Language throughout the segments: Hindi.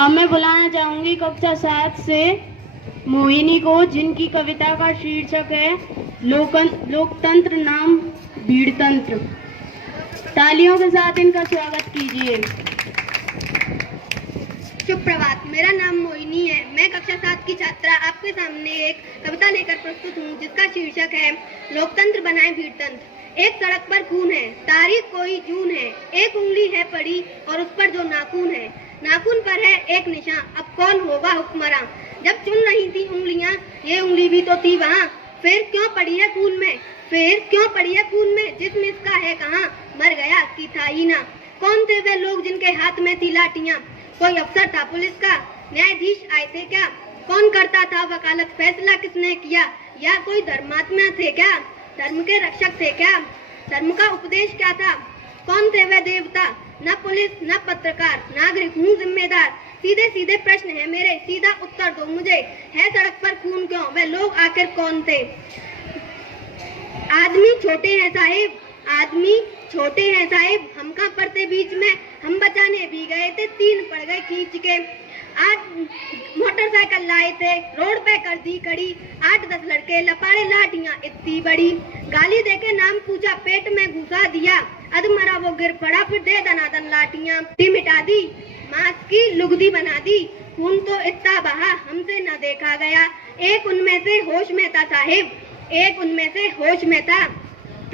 अब मैं बुलाना चाहूंगी कक्षा 7 से मोहिनी को, जिनकी कविता का शीर्षक है लोकतंत्र नाम भीड़तंत्र। तालियों के साथ इनका स्वागत कीजिए। शुभ प्रभात। मेरा नाम मोहिनी है। मैं कक्षा 7 की छात्रा आपके सामने एक कविता लेकर प्रस्तुत हूँ, जिसका शीर्षक है लोकतंत्र बनाए भीड़तंत्र। एक सड़क पर खून है, तारीख कोई जून है, एक उंगली है पड़ी और उस पर जो नाखून है, नाखून पर है एक निशान, अब कौन होगा हुक्मरान। जब चुन रही थी उंगलियां, ये उंगली भी तो थी वहाँ, फिर क्यों पड़ी है खून में, फिर क्यों पड़ी है खून में, जिस्म इसका है कहाँ, मर गया कि था ही ना। कौन थे वे लोग जिनके हाथ में थी लाठियां, कोई अफसर था पुलिस का, न्यायाधीश आए थे क्या, कौन करता था वकालत, फैसला किसने किया, या कोई धर्मात्मा थे क्या, धर्म के रक्षक थे क्या, धर्म का उपदेश क्या था, कौन थे वे देवता, न पुलिस न पत्रकार, नागरिक हूँ जिम्मेदार। सीधे सीधे प्रश्न है मेरे, सीधा उत्तर दो मुझे, है सड़क पर खून क्यों, वे लोग आखिर कौन थे। आदमी छोटे हैं साहिब, आदमी छोटे हैं साहिब, हम कहाँ पड़ते बीच में, हम बचाने भी गए थे, 3 पड़ गए खींच के। 8 मोटरसाइकिल लाए थे, रोड पे कर दी खड़ी, 8-10 लड़के लपाड़े लाठियां इतनी बड़ी, गाली देके नाम पूछा, पेट में घुसा दिया, अधमरा वो गिर पड़ा, फिर दे दनादन लाठियां, मिटा दी, मांस की लुगदी बना दी, खून तो इतना बहा हमसे न देखा गया। एक उनमें से होश में था साहिब, एक उनमें से होश में था,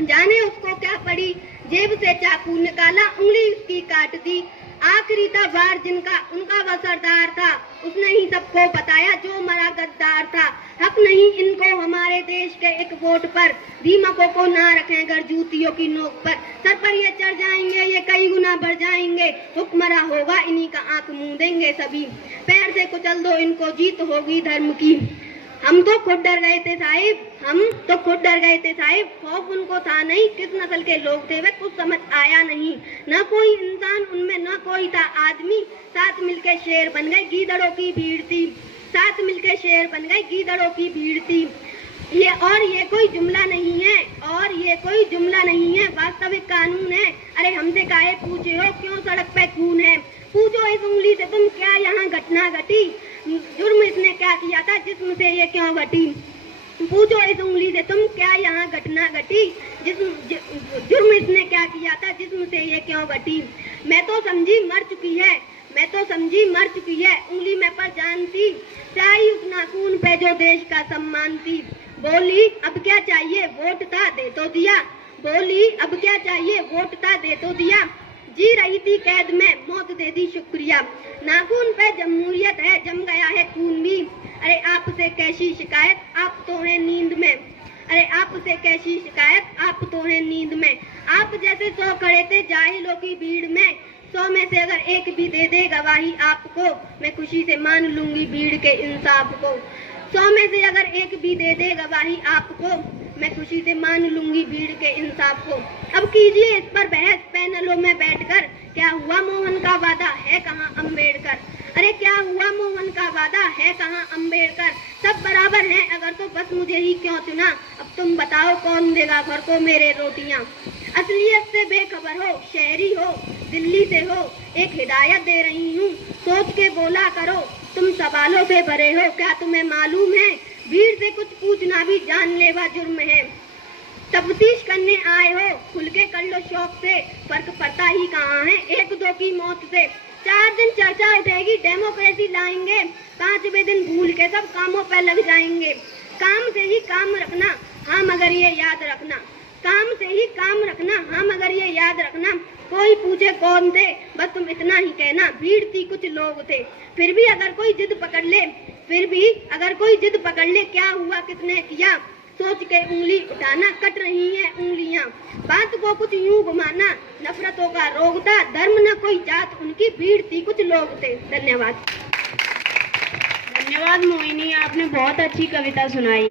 जाने उसको क्या पड़ी, जेब से चाकू निकाला, उंगली उसकी काट दी, आखिरी था वार जिनका, उनका वह सरदार था, उसने ही सबको बताया जो मरा गद्दार था। हक नहीं इनको हमारे देश के एक वोट पर, दीमकों को ना रखें घर जूतियों की नोक पर, सर पर ये चढ़ जाएंगे ये कई गुना बढ़ जाएंगे, हुक्मरा होगा इन्हीं का आंख मूंदेंगे सभी, पैर से कुचल दो इनको जीत होगी धर्म की। हम तो खुद डर गए थे साहिब, हम तो खुद डर गए थे साहिब, खौफ उनको था नहीं, किस नस्ल के लोग थे वे कुछ समझ आया नहीं, न कोई इंसान उनमें न कोई था आदमी, साथ मिलके शेर बन गए गीदड़ों की भीड़ थी, साथ मिलके शेर बन गए गीदड़ों की भीड़ थी। ये कोई जुमला नहीं है, और ये कोई जुमला नहीं है, वास्तविक कानून है। अरे हमसे काहे पूछे हो क्यों सड़क पे खून है, पूछो इस उंगली से तुम क्या यहाँ घटना घटी, जुर्म इसने क्या किया था जिस्म से ये क्यों घटी, पूछो इस उंगली से तुम क्या यहाँ घटना घटी, जुर्म इसने क्या किया था जिस्म से ये क्यों घटी। मैं तो समझी मर चुकी है, मैं तो समझी मर चुकी है, उंगली में पर जान थी, चाही उस नाखून पे जो देश का सम्मान थी। बोली अब क्या चाहिए वोट था दे तो दिया, बोली अब क्या चाहिए वोट था दे तो दिया, जी रही थी कैद में मौत दे दी शुक्रिया, नाखून पे जमहूरियत है जम गया है खून भी, अरे आपसे कैसी शिकायत आप तो हैं नींद में, अरे आपसे कैसी शिकायत आप तो हैं नींद में, आप जैसे 100 खड़े थे जाहिलों की भीड़ में, 100 में से अगर एक भी दे दे गवाही आपको, मैं खुशी से मान लूंगी भीड़ के इंसाफ को, 100 में से अगर एक भी दे दे गवाही आपको, मैं खुशी से मान लूंगी भीड़ के इंसाफ को। अब कीजिए इस पर बहस पैनलों में बैठकर, क्या हुआ मोहन का वादा है कहाँ अम्बेडकर, अरे क्या हुआ मोहन का वादा है कहाँ अम्बेडकर, सब बराबर हैं अगर तो बस मुझे ही क्यों चुना, अब तुम बताओ कौन देगा घर को मेरे रोटियां। असलियत से बेखबर हो शहरी हो दिल्ली से हो, एक हिदायत दे रही हूँ सोच के बोला करो, तुम सवालों से भरे हो क्या तुम्हें मालूम है, भीड़ से कुछ पूछना भी जानलेवा जुर्म है, तफ्तीश करने आए हो खुल के कर लो शौक से, फर्क पड़ता ही कहाँ है 1-2 की मौत से। 4 दिन चर्चा उठेगी डेमोक्रेसी लाएंगे, 5वें दिन भूल के सब कामों पे लग जाएंगे, काम से ही काम रखना हाँ मगर ये याद रखना, काम से ही काम रखना हाँ मगर ये याद रखना, कोई पूछे कौन थे बस तुम इतना ही कहना, भीड़ थी कुछ लोग थे, फिर भी अगर कोई जिद पकड़ ले, फिर भी अगर कोई जिद पकड़ ले, क्या हुआ किसने किया, सोच के उंगली उठाना कट रही हैं उंगलियां, बात को कुछ यूं घुमाना, नफरतों का रोग था धर्म न कोई जात, उनकी भीड़ थी कुछ लोग थे। धन्यवाद। धन्यवाद मोहिनी, आपने बहुत अच्छी कविता सुनाई।